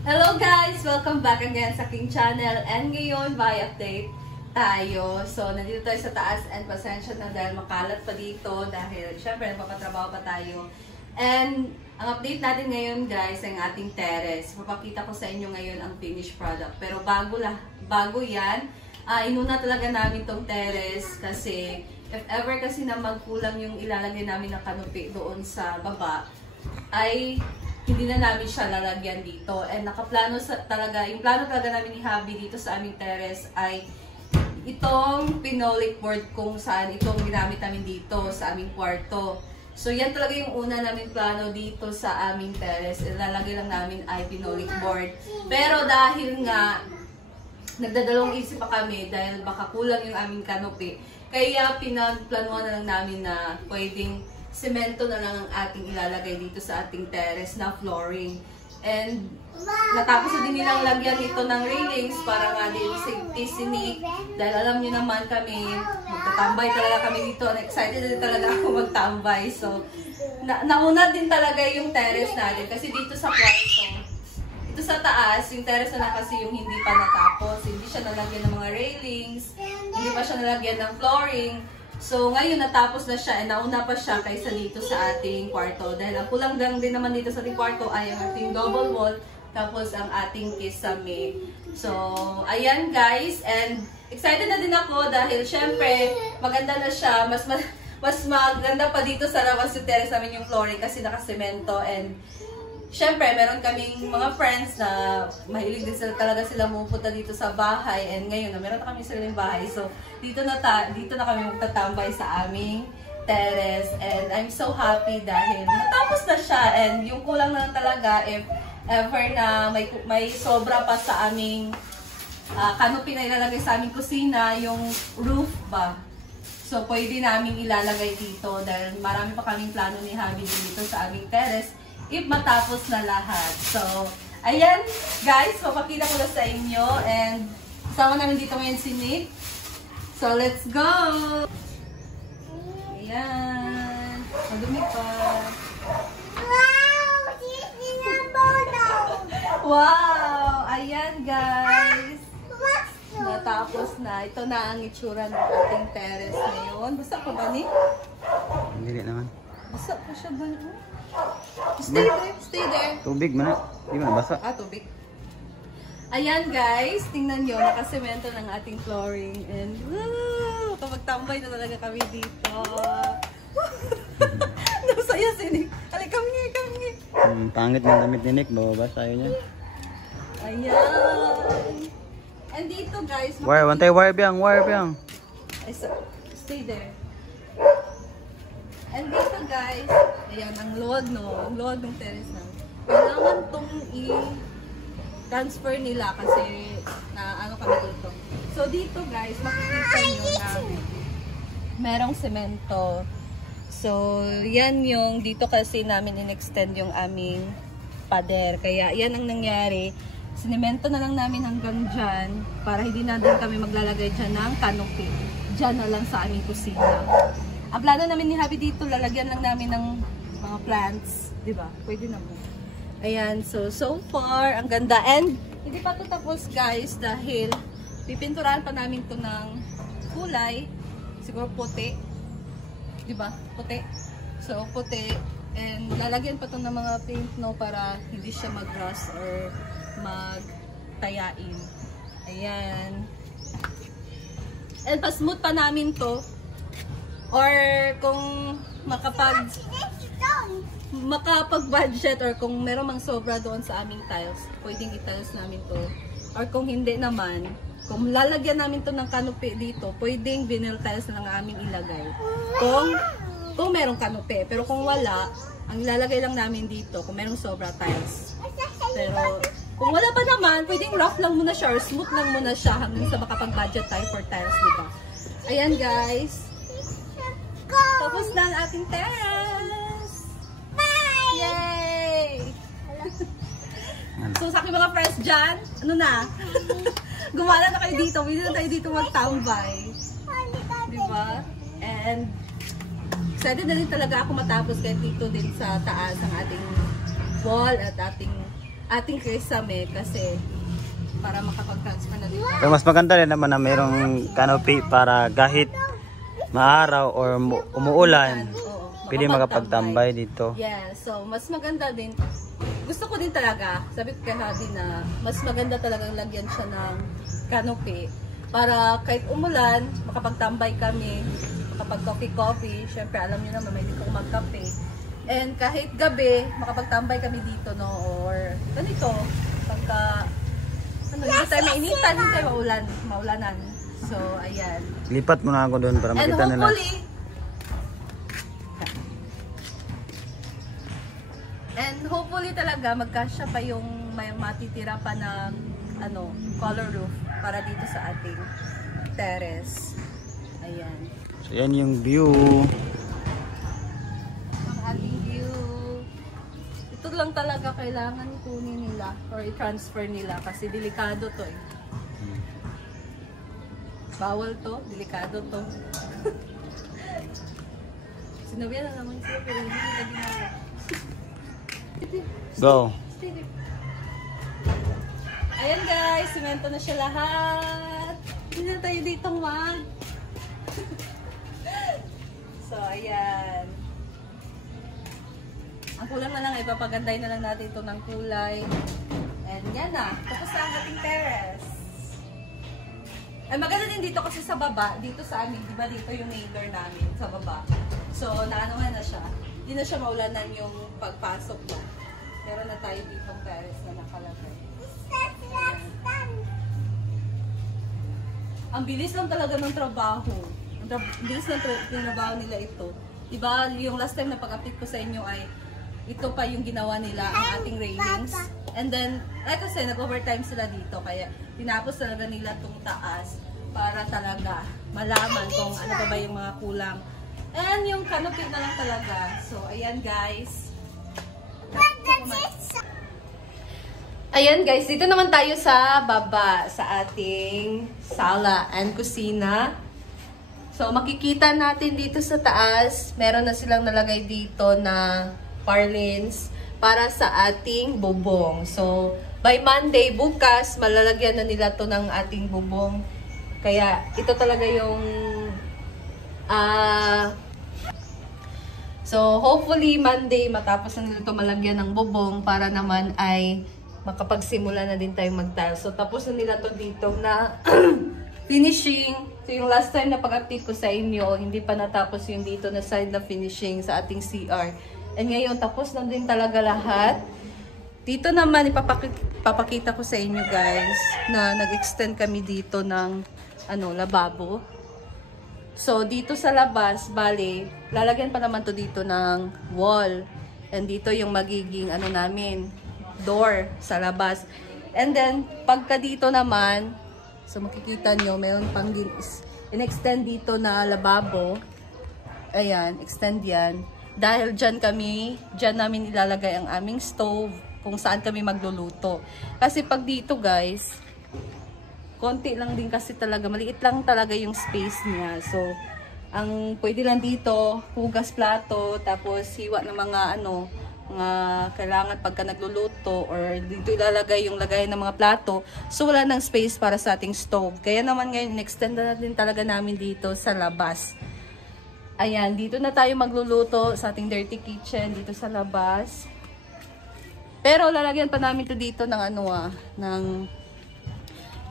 Hello guys! Welcome back again sa aking channel. And ngayon, by update tayo. So, nandito tayo sa taas and pasensya na dahil makalat pa dito dahil syempre nagpapatrabaho pa tayo. And ang update natin ngayon guys ang ating terrace. Papakita ko sa inyo ngayon ang finished product. Pero bago yan, inuna talaga namin tong terrace kasi if ever kasi na magkulang yung ilalagay namin ng canopy doon sa baba, ay hindi na namin siya lalagyan dito. And nakaplano talaga, yung plano talaga namin ni Habi dito sa aming terrace ay itong pinolik board kung saan itong ginamit namin dito sa aming kwarto. So yan talaga yung una namin plano dito sa aming terrace. Ilalagay lang namin ay pinolik board. Pero dahil nga nagdadalawang isip pa kami dahil baka kulang yung aming canopy, kaya pinagplanuhan na lang namin na pwedeng semento na lang ang ating ilalagay dito sa ating terrace na flooring. And natapos na din nilang lagyan ito ng railings para nga din safety sinik. Dahil alam niyo naman kami, magtatambay talaga kami dito. Excited din talaga ako magtambay. So, nauna din talaga yung terrace natin. Kasi dito sa kwarto, ito sa taas, yung terrace na kasi yung hindi pa natapos. Hindi siya nalagyan ng mga railings. Hindi pa siya nalagyan ng flooring. So, ngayon natapos na siya, nauna pa siya kaysa dito sa ating kwarto. Dahil ang kulang lang din naman dito sa ating kwarto ay ang ating double wall, tapos ang ating kisame. So, ayan guys, and excited na din ako dahil syempre, maganda na siya. Mas maganda pa dito sa labas yung terrace namin yung flooring kasi nakasemento. And syempre, meron kaming mga friends na mahilig din talaga sila pupunta dito sa bahay. And ngayon, meron na kami sariling bahay. So, dito na kami magtatambay sa aming terrace. And I'm so happy dahil natapos na siya. And yung kulang na lang talaga, if ever na may sobra pa sa aming canopy na ilalagay sa aming kusina, yung roof ba. So, pwede namin ilalagay dito dahil marami pa kaming plano ni Habi dito sa aming terrace if matapos na lahat. So, ayan guys, papakita ko na sa inyo and kasama namin dito ngayon si Nick. So, let's go! Ayan. Madumi pa. Wow! Wow! Ayan guys. Natapos na. Ito na ang itsura ng ating terrace ngayon. Basta pa ba ni? Hindi naman. Basta pa siya ba? Stay there. Stay there. Tubig man. Di ba basa? Tubig. Ayan guys, tingnan nyo, nakasemento ng ating flooring. And woo! Kapagtambay na talaga kami dito. Nasaya si Nick. Alay, kami. Pangit ng damit ni Nick. Babasa yun niya. Ayan. And dito guys. Wire, wantay wire biyang. Ay, stay there. And dito guys, ayan, ang luwag ng terrace na. Kailangan tong i-transfer nila kasi na ano kami dito. So dito guys, makikita nyo na merong semento. So yan yung dito kasi namin in-extend yung aming pader. Kaya yan ang nangyari. Sinemento na lang namin hanggang dyan para hindi na din kami maglalagay dyan ng canopy. Dyan na lang sa aming kusina. Ang plano namin ni Habi dito, lalagyan lang namin ng mga plants. Diba? Pwede naman. Ayan. So far, ang ganda. And hindi pa ito tapos guys dahil pipinturahan pa namin ito ng kulay. Siguro puti. Diba? Puti. So, puti. And lalagyan pa ito ng mga paint no para hindi siya mag-rust or magtayain. Ayan. And pa-smooth pa namin to. Or kung makapag-budget or kung meron mang sobra doon sa aming tiles, pwedeng i-tiles namin to. Or kung hindi naman, kung lalagyan namin to ng canopy dito, pwedeng vinyl tiles na lang aming ilagay. Kung merong canopy. Pero kung wala, ang ilalagay lang namin dito, kung merong sobra tiles. Pero kung wala pa naman, pwedeng rough lang muna siya or smooth lang muna siya hanggang sa makapag-budget tayo for tiles, diba? Ayan guys. Tapos na ang ating terrace! Bye! Yay! So sa aking mga friends dyan, ano na? Gumala na kayo dito. Pwede na tayo dito magtambay. Diba? And excited na rin talaga ako matapos kahit dito din sa taas ang ating wall at ating ating kisame kasi para makapag-transfer na dito. Pero mas maganda rin naman na mayroong canopy para kahit maaraw or umuulan, Oo, pwede makapagtambay dito. Yeah, so mas maganda din. Gusto ko din talaga, sabi ko kay Habi na mas maganda talagang lagyan siya ng canopy para kahit umulan, makapagtambay kami, makapag-coffee. Syempre, alam niyo naman, may hindi ko magkape. And kahit gabi, makapagtambay kami dito, no? Or ganito, pagka, hindi tayo mainitan, hindi tayo maulanan. So, ayan. Lipat muna ako doon para makita nila. And hopefully talaga magkasya pa yung may matitira pa ng color roof para dito sa ating terrace. Ayan. So, yan yung view. Ang ating view. Ito lang talaga kailangan kunin nila or i-transfer nila kasi delikado to eh. Bawal to, delikado to. Sinabihan na naman sila pero hindi nila ginawa. Go. Ayan guys, simento na siya lahat. Hindi na tayo dito mag. So ayan. Ang kulang na lang, ipapaganday na lang natin ito ng kulay. And yan na, tapos na ang ating terrace. Ay maganda din dito kasi sa baba, dito sa amin, di ba dito yung neighbor namin sa baba. So naanuhan na siya. Hindi na siya maulanan yung pagpasok mo. Meron na tayo dito terrace na nakalagay. Ang bilis lang talaga ng trabaho. Ang bilis ng trabaho nila ito. Diba, yung last time na pag-update ko sa inyo ay ito pa yung ginawa nila, ang ating railings. And then, kasi nag-overtime sila dito. Kaya tinapos talaga nila itong taas para talaga malaman kung ano pa ba yung mga kulang. And yung canopy na lang talaga. So, ayan guys. Ayan guys, dito naman tayo sa baba sa ating sala and kusina. So makikita natin dito sa taas, meron na silang nalagay dito na parlins para sa ating bubong. So by Monday, bukas, malalagyan na nila to ng ating bubong. Kaya ito talaga yung so hopefully Monday matapos na nila ito malagyan ng bubong para naman ay makapagsimula na din tayo mag-tile. So, tapos na nila to dito na finishing. So, yung last time na pag-update ko sa inyo, hindi pa natapos yung dito na side na finishing sa ating CR. And ngayon, tapos na din talaga lahat. Dito naman, ipapakita ko sa inyo guys, na nag-extend kami dito ng lababo. So, dito sa labas, bale, lalagyan pa naman to dito ng wall. And dito yung magiging, namin, door sa labas. And then, pagka dito naman, so makikita nyo, mayroon pang in-extend dito na lababo. Ayan, extend yan. Dahil dyan namin ilalagay ang aming stove kung saan kami magluluto. Kasi pag dito guys, konti lang din kasi talaga, maliit lang talaga yung space niya. So, ang pwede lang dito, hugas plato, tapos hiwa ng mga kailangan pagka nagluluto or dito ilalagay yung lagay ng mga plato. So wala nang space para sa ating stove. Kaya naman ngayon, extend na din talaga namin dito sa labas. Ayan, dito na tayo magluluto sa ating dirty kitchen dito sa labas. Pero lalagyan pa namin to dito ng ng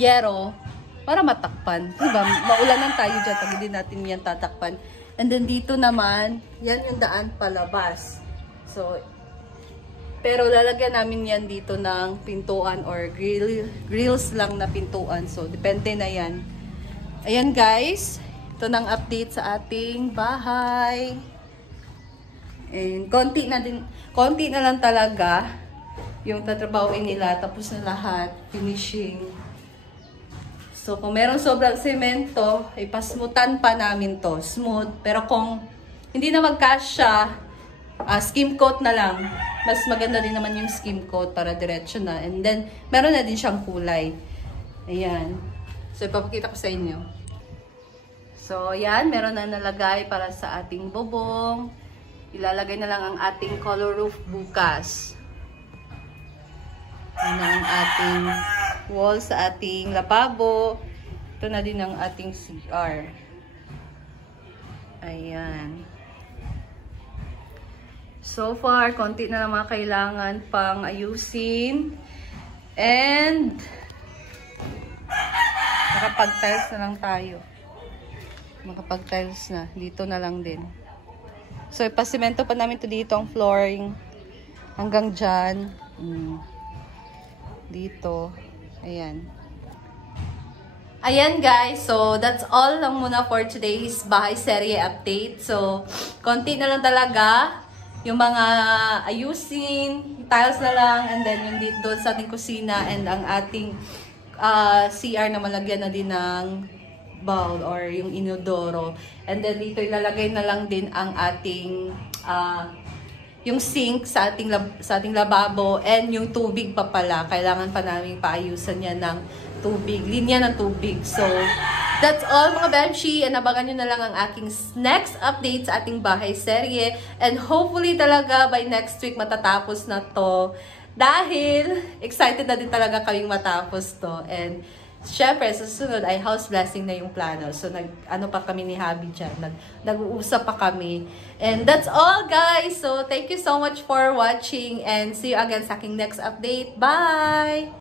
yero para matakpan. Diba? Maulanan tayo dyan pag hindi natin yan tatakpan. And then dito naman, yan yung daan palabas. So, pero lalagyan namin yan dito ng pintuan or grills lang na pintuan. So, depende na yan. Ayan guys. Ito ng update sa ating bahay. And konti na lang talaga yung tatrabawin nila. Tapos na lahat. Finishing. So, kung meron sobrang semento, ipasmutan pa namin to. Smooth. Pero kung hindi na magkasya, skim coat na lang. Mas maganda din naman yung skim coat para diretso na. And then, meron na din siyang kulay. Ayan. So, ipapakita ko sa inyo. So, ayan. Meron na nalagay para sa ating bubong. Ilalagay na lang ang ating color roof bukas. Yan ang ating wall sa ating lababo. Ito na din ang ating CR. Ayan. So far, konti na lang mga kailangan pang ayusin. And nakapag-tiles na lang tayo. Makapag-tiles na. Dito na lang din. So, ipasimento pa namin to dito ang flooring. Hanggang dyan. Dito. Ayan. Ayan guys. So, that's all lang muna for today's bahay serye update. So, konti na lang talaga. Yung mga ayusin. Tiles na lang. And then, yung dito doon sa ating kusina. And ang ating CR na malagyan na din ng bowl or yung inodoro. And then, dito ilalagay na lang din ang ating yung sink sa ating lababo and yung tubig pa pala. Kailangan pa namin paayusan yan ng tubig, linya ng tubig. So, that's all mga Bemshi. And abangan nyo na lang ang aking next update sa ating bahay serye. And hopefully talaga by next week matatapos na to. Dahil excited na din talaga kaming matapos to. And syempre, sa susunod ay house blessing na yung plano. So, ano pa kami ni Habi dyan. Nag-uusap pa kami. And that's all, guys. So, thank you so much for watching. And see you again sa aking next update. Bye!